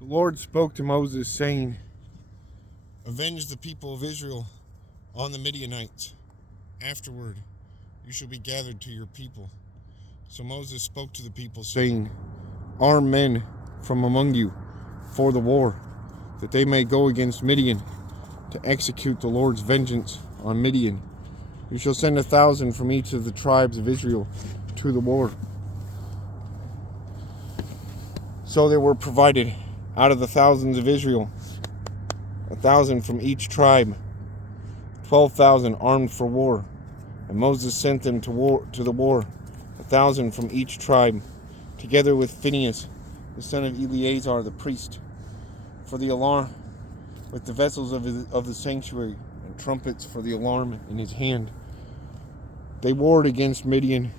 The Lord spoke to Moses, saying, "Avenge the people of Israel on the Midianites. Afterward, you shall be gathered to your people." So Moses spoke to the people, saying, "Arm men from among you for the war, that they may go against Midian to execute the Lord's vengeance on Midian. You shall send 1,000 from each of the tribes of Israel to the war." So there were provided out of the thousands of Israel 1,000 from each tribe, 12,000 armed for war. And Moses sent them to the war, 1,000 from each tribe, together with Phinehas, the son of Eleazar the priest, for the alarm, with the vessels of the sanctuary, and trumpets for the alarm in his hand. They warred against Midian,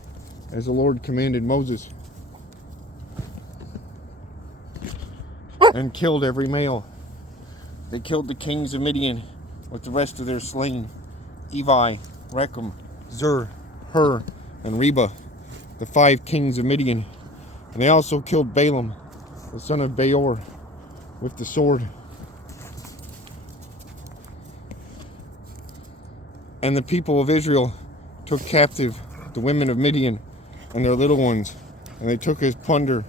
as the Lord commanded Moses, and killed every male. They killed the kings of Midian with the rest of their slain, Evi, Rechem, Zur, Hur, and Reba, the 5 kings of Midian. And they also killed Balaam, the son of Beor, with the sword. And the people of Israel took captive the women of Midian and their little ones, and they took as plunder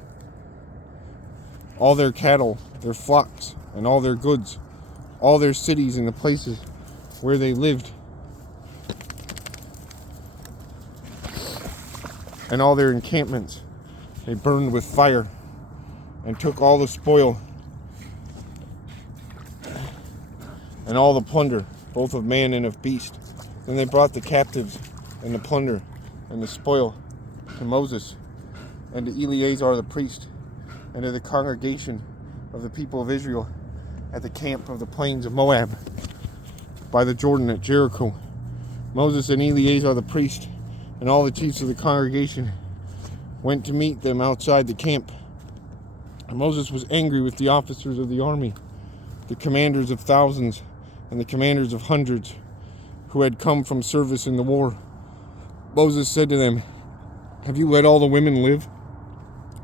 all their cattle, their flocks, and all their goods, all their cities and the places where they lived, and all their encampments they burned with fire, and took all the spoil and all the plunder, both of man and of beast. Then they brought the captives and the plunder and the spoil to Moses and to Eleazar the priest and to the congregation of the people of Israel at the camp of the plains of Moab by the Jordan at Jericho. Moses and Eleazar the priest and all the chiefs of the congregation went to meet them outside the camp. And Moses was angry with the officers of the army, the commanders of thousands and the commanders of hundreds, who had come from service in the war. Moses said to them, "Have you let all the women live?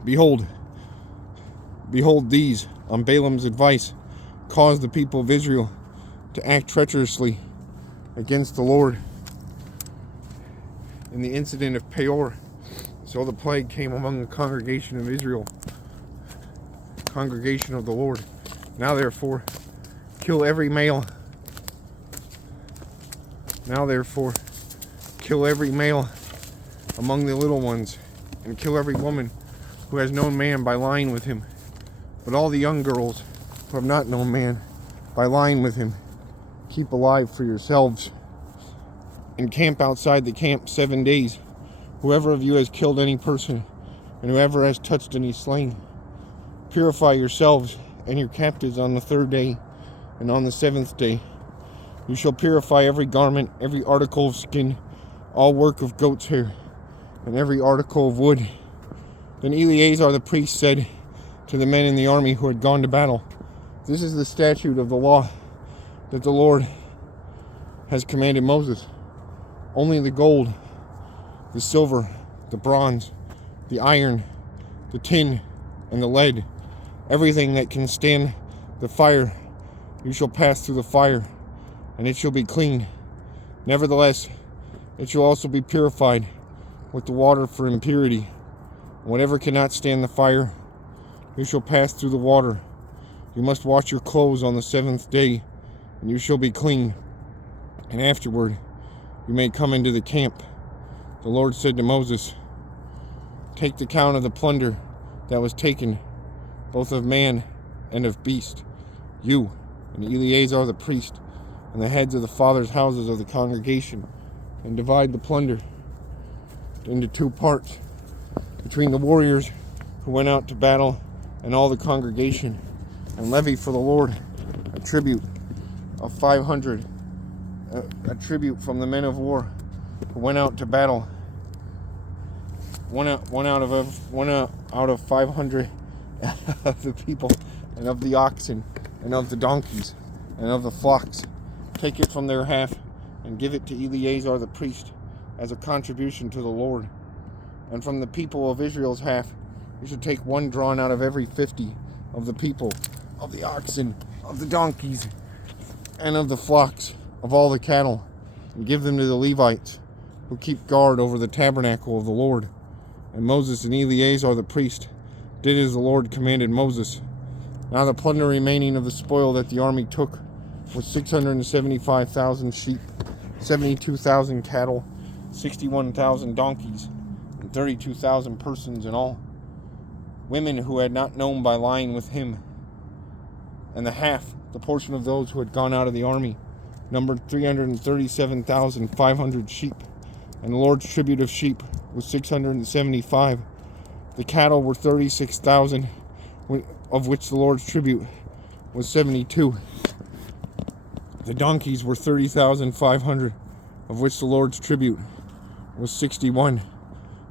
Behold, these, on Balaam's advice, caused the people of Israel to act treacherously against the Lord in the incident of Peor. So the plague came among the congregation of Israel, congregation of the Lord. Now therefore, kill every male. Now therefore, kill every male among the little ones, and kill every woman who has known man by lying with him. But all the young girls who have not known man by lying with him, keep alive for yourselves, and camp outside the camp 7 days. Whoever of you has killed any person, and whoever has touched any slain, purify yourselves and your captives on the 3rd day, and on the 7th day. You shall purify every garment, every article of skin, all work of goat's hair, and every article of wood." Then Eleazar the priest said to the men in the army who had gone to battle, "This is the statute of the law that the Lord has commanded Moses. Only the gold, the silver, the bronze, the iron, the tin, and the lead, everything that can stand the fire, you shall pass through the fire, and it shall be clean. Nevertheless, it shall also be purified with the water for impurity. Whatever cannot stand the fire, you shall pass through the water. You must wash your clothes on the 7th day, and you shall be clean. And afterward, you may come into the camp." The Lord said to Moses, "Take the count of the plunder that was taken, both of man and of beast, you and Eleazar the priest, and the heads of the fathers' houses of the congregation, and divide the plunder into 2 parts between the warriors who went out to battle and all the congregation, and levy for the Lord a tribute of 500, a tribute from the men of war who went out to battle, one out of 500 of the people, and of the oxen, and of the donkeys, and of the flocks. Take it from their half, and give it to Eleazar the priest as a contribution to the Lord. And from the people of Israel's half, you should take 1 drawn out of every 50, of the people, of the oxen, of the donkeys, and of the flocks, of all the cattle, and give them to the Levites, who keep guard over the tabernacle of the Lord. And Moses and Eleazar the priest did as the Lord commanded Moses. Now the plunder remaining of the spoil that the army took was 675,000 sheep, 72,000 cattle, 61,000 donkeys, and 32,000 persons in all, women who had not known by lying with him. And the portion of those who had gone out of the army, numbered 337,500 sheep, and the Lord's tribute of sheep was 675. The cattle were 36,000, of which the Lord's tribute was 72. The donkeys were 30,500, of which the Lord's tribute was 61.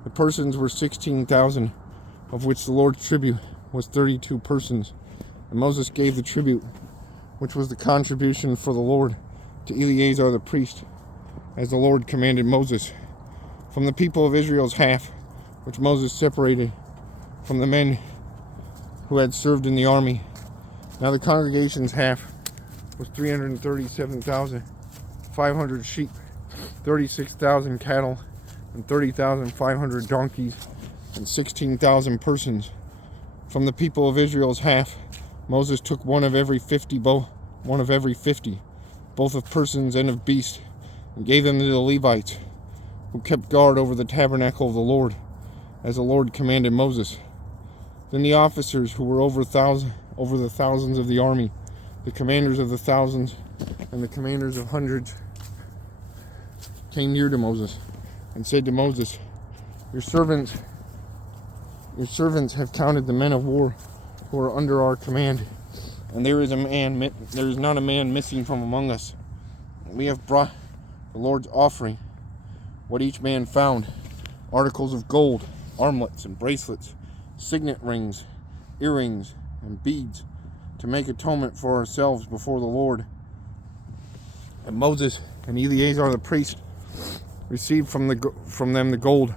The persons were 16,000, of which the Lord's tribute was 32 persons. And Moses gave the tribute, which was the contribution for the Lord, to Eleazar the priest, as the Lord commanded Moses, from the people of Israel's half, which Moses separated from the men who had served in the army. Now the congregation's half was 337,500 sheep, 36,000 cattle, and 30,500 donkeys, and 16,000 persons. From the people of Israel's half, Moses took one of every 50, both of persons and of beasts, and gave them to the Levites, who kept guard over the tabernacle of the Lord, as the Lord commanded Moses. Then the officers who were over the thousands of the army, the commanders of the thousands and the commanders of hundreds, came near to Moses and said to Moses, Your servants have counted the men of war who are under our command, and there is not a man missing from among us. We have brought the Lord's offering, what each man found, articles of gold, armlets and bracelets, signet rings, earrings, and beads, to make atonement for ourselves before the Lord. And Moses and Eleazar the priest received from them the gold,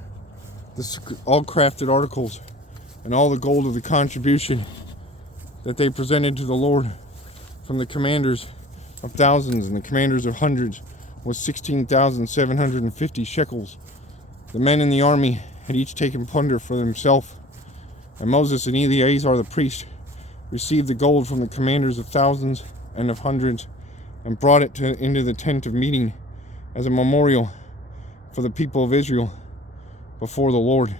all crafted articles, and all the gold of the contribution that they presented to the Lord from the commanders of thousands and the commanders of hundreds was 16,750 shekels. The men in the army had each taken plunder for themselves. And Moses and Eleazar the priest received the gold from the commanders of thousands and of hundreds, and brought it into the tent of meeting as a memorial for the people of Israel before the Lord.